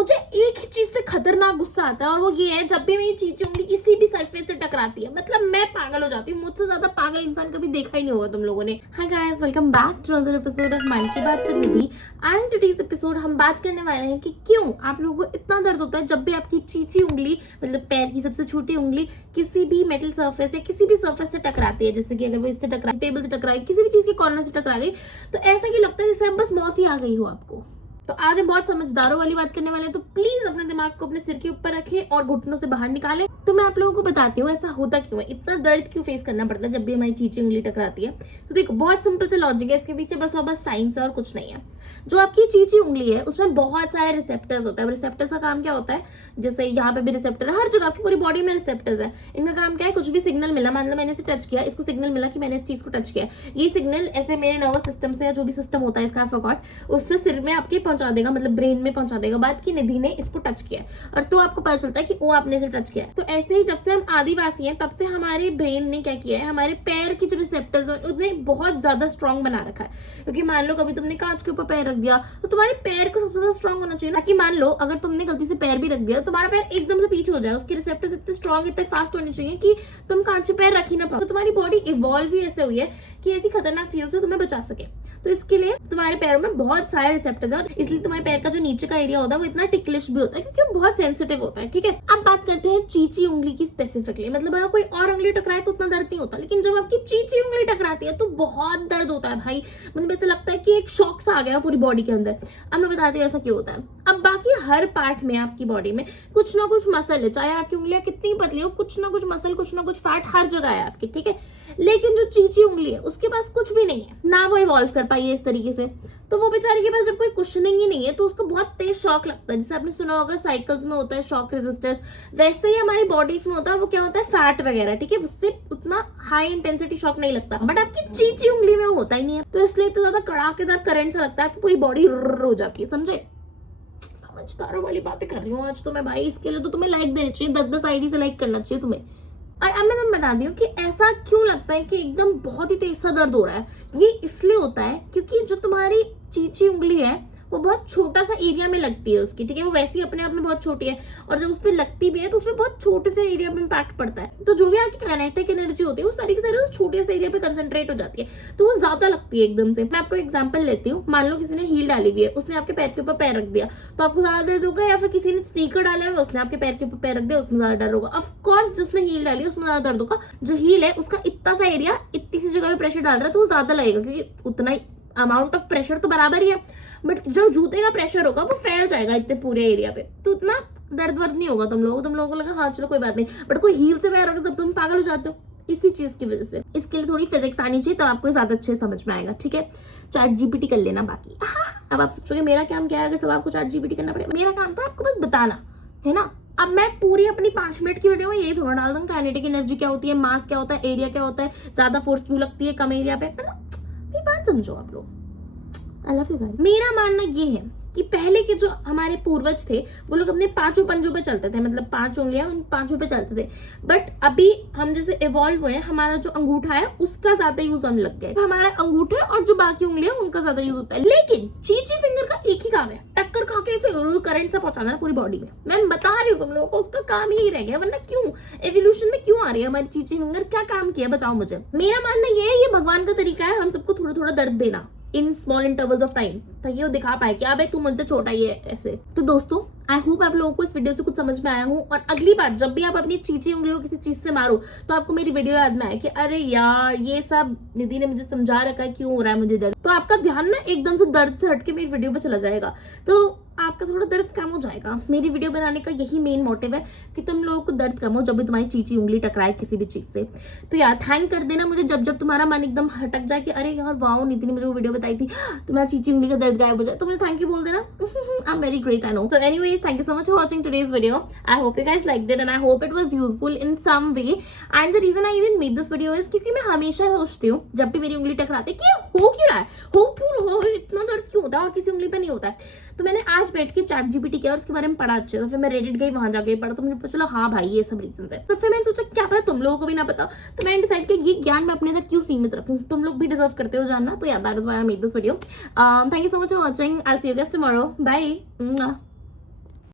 मुझे एक ही चीज से खतरनाक गुस्सा आता है और वो ये है जब भी मेरी चीची उंगली किसी भी सरफेस से टकराती है, मतलब मैं पागल हो जाती हूँ। मुझसे ज्यादा पागल इंसान कभी देखा ही नहीं होगा तुम लोगों ने। Hi guys, welcome back to another episode of Mann ki Baat with Nidhi. And today's episode हम बात करने वाले हैं कि क्यों आप लोगों को इतना दर्द होता है जब भी आपकी चीची उंगली, मतलब पैर की सबसे छोटी उंगली, किसी भी मेटल सर्फेस या किसी भी सर्फेस से टकराती है। जैसे कि अगर वो इससे टकरा, टेबल से टकराई, किसी भी चीज के कॉर्नर से टकरा गई तो ऐसा कि लगता है जैसे अब बस मौत ही आ गई हो आपको। तो आज हम बहुत समझदारों वाली बात करने वाले हैं, तो प्लीज अपने दिमाग को अपने सिर के ऊपर रखें और घुटनों से बाहर निकालें। तो मैं आप लोगों को बताती हूँ ऐसा होता क्यों है, इतना दर्द क्यों फेस करना पड़ता है जब भी हमारी चीची उंगली टकराती है। तो देखो, बहुत सिंपल से लॉजिक है इसके पीछे, बस साइंस है और कुछ नहीं है। जो आपकी चीची उंगली है उसमें बहुत सारे रिसेप्टर्स होता है। रिसेप्टर्स का काम क्या होता है, जैसे यहाँ पे भी रिसेप्टर है, हर जगह आपकी पूरी बॉडी में रिसेप्टर्स है। इनका काम क्या है, कुछ भी सिग्नल मिला, मान लो मैंने इसे टच किया, इसको सिग्नल मिला कि मैंने इस चीज को टच किया, ये सिग्नल ऐसे मेरे नर्वस सिस्टम से या जो भी सिस्टम होता है इसका फॉरगॉट, उससे सिर में आपके पहुंचा देगा, मतलब ब्रेन में पहुंचा देगा बात की निधि ने इसको टच किया और तो आपको पता चलता है कि वो आपने इसे टच किया है। तो ऐसे ही जब से हम आदिवासी हैं तब से हमारे ब्रेन ने क्या किया है, हमारे पैर की जो रिसेप्टर्स है उन्हें बहुत ज्यादा स्ट्रॉन्ग बना रखा है। क्योंकि मान लो कभी तुमने कांच के ऊपर पैर रख दिया तो तुम्हारे पैर को सबसे ज्यादा स्ट्रॉन्ग होना चाहिए ना, कि मान लो अगर तुमने गलती से पैर भी रख दिया तो तुम्हारा पैर एकदम से पीछे हो जाए, उसके रिसेप्टर्स इतने स्ट्रॉन्ग, इतने फास्ट होने चाहिए कि तुम कांच पे पैर रख ही ना पाओ। तो तुम्हारी बॉडी इवॉल्व ही ऐसे हुई है कि ऐसी खतरनाक चीजों से तुम्हें बचा सके। तो इसके लिए तुम्हारे पैरों में बहुत सारे रिसेप्टर्स है, इसलिए तुम्हारे पैर का जो नीचे का एरिया होता है वो इतना टिकलिश भी होता है क्योंकि वो बहुत सेंसिटिव होता है। ठीक है, अब बात करते हैं चीची उंगली की स्पेसिफिकली। मतलब अगर कोई और उंगली टकराए तो उतना दर्द नहीं होता, लेकिन जब आपकी चीची उंगली टकराती है तो बहुत दर्द होता है भाई। मतलब ऐसा लगता है कि एक शॉक सा आ गया पूरी बॉडी के अंदर। अब मैं बताती हूँ ऐसा क्यों होता है। अब बाकी हर पार्ट में आपकी बॉडी में कुछ ना कुछ मसल है, चाहे आपकी उंगलियां कितनी पतली हो, कुछ ना कुछ मसल, कुछ ना कुछ फैट हर जगह है आपकी। ठीक है, लेकिन जो चीची उंगली है उसके पास कुछ भी नहीं है, ना वो इवॉल्व कर पाई है इस तरीके से। तो वो बेचारी के पास जब कोई कुशनिंग ही नहीं है तो उसको बहुत तेज शॉक लगता है। जैसे आपने सुना होगा साइकिल्स में होता है शॉक रेजिस्टर्स, वैसे ही हमारी बॉडीज में होता है। वो क्या होता है, फैट वगैरह। ठीक है, उससे उतना हाई इंटेंसिटी शॉक नहीं लगता, बट आपकी चीची उंगली में होता ही नहीं है। तो इसलिए इतना ज्यादा कड़ाकेदार करंट सा लगता है कि पूरी बॉडी हो जाती है। समझे, समझदारों वाली बातें कर रही हूँ आज तो मैं भाई। इसके लिए तो तुम्हें लाइक देना चाहिए, 10-10 आईडी से लाइक करना चाहिए तुम्हें। और अब मैं तुम्हें बता दी हूँ कि ऐसा क्यों लगता है कि एकदम बहुत ही तेज सा दर्द हो रहा है। ये इसलिए होता है क्योंकि जो तुम्हारी चीची उंगली है वो बहुत छोटा सा एरिया में लगती है उसकी। ठीक है, वो वैसे ही अपने आप में बहुत छोटी है और जब उस पर लगती भी है तो उसमें बहुत छोटे से एरिया में इम्पैक्ट पड़ता है। तो जो भी आपकी काइनेटिक एनर्जी होती है वो सारी की सारी उस छोटे से एरिया पे कंसंट्रेट हो जाती है, तो वो ज्यादा लगती है एकदम से। मैं आपको एग्जांपल लेती हूँ। मान लो किसी ने हील डाली हुई है, उसने आपके पैर के ऊपर पैर रख दिया तो आपको ज्यादा दर्द होगा, या फिर किसी ने स्नीकर डाला है उसने आपके पैर के ऊपर पैर रख दिया उसमें ज्यादा दर्द होगा। ऑफकोर्स जिसने हील डाली उसमें ज्यादा दर्द होगा। जो हील है उसका इतना सा एरिया, इतनी सी जगह पे प्रेशर डाल रहा है तो वो ज्यादा लगेगा क्योंकि उतना ही अमाउंट ऑफ प्रेशर तो बराबर ही है। बट जो जूते का प्रेशर होगा वो फैल जाएगा इतने पूरे एरिया पे, तो उतना दर्द वर्द नहीं होगा तुम लोगों को लगा हाँ चलो कोई बात नहीं। बट कोई हील से पैर रखा तब तुम पागल हो जाते हो इसी चीज की वजह से। इसके लिए थोड़ी फिजिक्स आनी चाहिए तो आपको ज्यादा अच्छे समझ में आएगा। ठीक है, चैट जीपीटी कर लेना बाकी। अब आप सोचोगे मेरा काम क्या है अगर सब आपको चैट जीपीटी करना पड़ेगा। मेरा काम तो आपको बस बताना है ना। अब मैं पूरी अपनी 5 मिनट की वीडियो में यही थोड़ा डाल दूंगी काइनेटिक एनर्जी क्या होती है, मास क्या होता है, एरिया क्या होता है, ज्यादा फोर्स क्यों लगती है कम एरिया पे। मतलब ये बात समझो आप लोग। I love you guys. मेरा मानना ये है कि पहले के जो हमारे पूर्वज थे वो लोग अपने 5 पंजों पे चलते थे, मतलब 5 उंगलियां उन 5 पे चलते थे। बट अभी हम जैसे इवॉल्व हुए, हमारा जो अंगूठा है उसका ज्यादा यूज होने लग गया। हमारा अंगूठा और जो बाकी उंगलियां उनका ज्यादा यूज होता है, लेकिन चीची फिंगर का एक ही काम है, टक्कर खा के करंट सा पहुंचाना पूरी बॉडी में। मैं बता रही हूँ तुम लोगों को, उसका काम यही रह गया। वरना क्यों एवोल्यूशन में क्यों आ रही है हमारी चीची फिंगर, क्या काम किया बताओ मुझे। मेरा मानना ये है ये भगवान का तरीका है हम सबको थोड़ा थोड़ा दर्द देना in small intervals of time, ताकि वो दिखा पाए कि अबे तू मुझसे छोटा ही है ऐसे। तो दोस्तों आई होप आप लोगों को इस वीडियो से कुछ समझ में आया हूँ, और अगली बार जब भी आप अपनी चीची उंगली को किसी चीज से मारो तो आपको मेरी वीडियो याद में आए कि अरे यार ये सब निधि ने मुझे समझा रखा है क्यों हो रहा है मुझे दर्द। तो आपका ध्यान ना एकदम से दर्द से हटके मेरी वीडियो पे चला जाएगा, तो आपका थोड़ा दर्द कम हो जाएगा। मेरी वीडियो बनाने का यही मेन मोटिव है कि तुम लोगों को दर्द कम हो जब भी तुम्हारी चीची उंगली टकराए किसी भी चीज से। तो यार थैंक कर देना मुझे जब जब तुम्हारा मन एकदम हटक जाए कि अरे यार वाओ निधि ने मुझे वो वीडियो बताई थी, तुम्हारी चीची उंगली का दर्द गायब हो जाए, तो मुझे थैंक यू बोल देना। I am very great I know. So anyways, thank you so much for watching today's video. I hope you guys liked it and I hope it was useful in some way. And the reason I even made this video is क्योंकि मैं हमेशा सोचती हूँ जब भी मेरी उंगली टकराती है कि हो क्यों रहा है, इतना दर्द क्यों होता है और किसी उंगली पे नहीं होता है। तो मैंने आज बैठ के चैट जीपीटी किया और उसके बारे में पढ़ा अच्छे से। फिर मैं रेडिट गई, वहां जाके पढ़ा तो मुझे पता चला हाँ भाई ये सब रीजन है। तो फिर मैंने सोचा क्या पता तुम लोगों को भी ना पता, तो मैंने डिसाइड किया ये ज्ञान मैं अपने तक क्यों सीमित रखूं, तुम लोग भी डिजर्व करते हो जानना। तो यार that is why I made this video. Thank you so much for watching. I will see you guys tomorrow. Bye.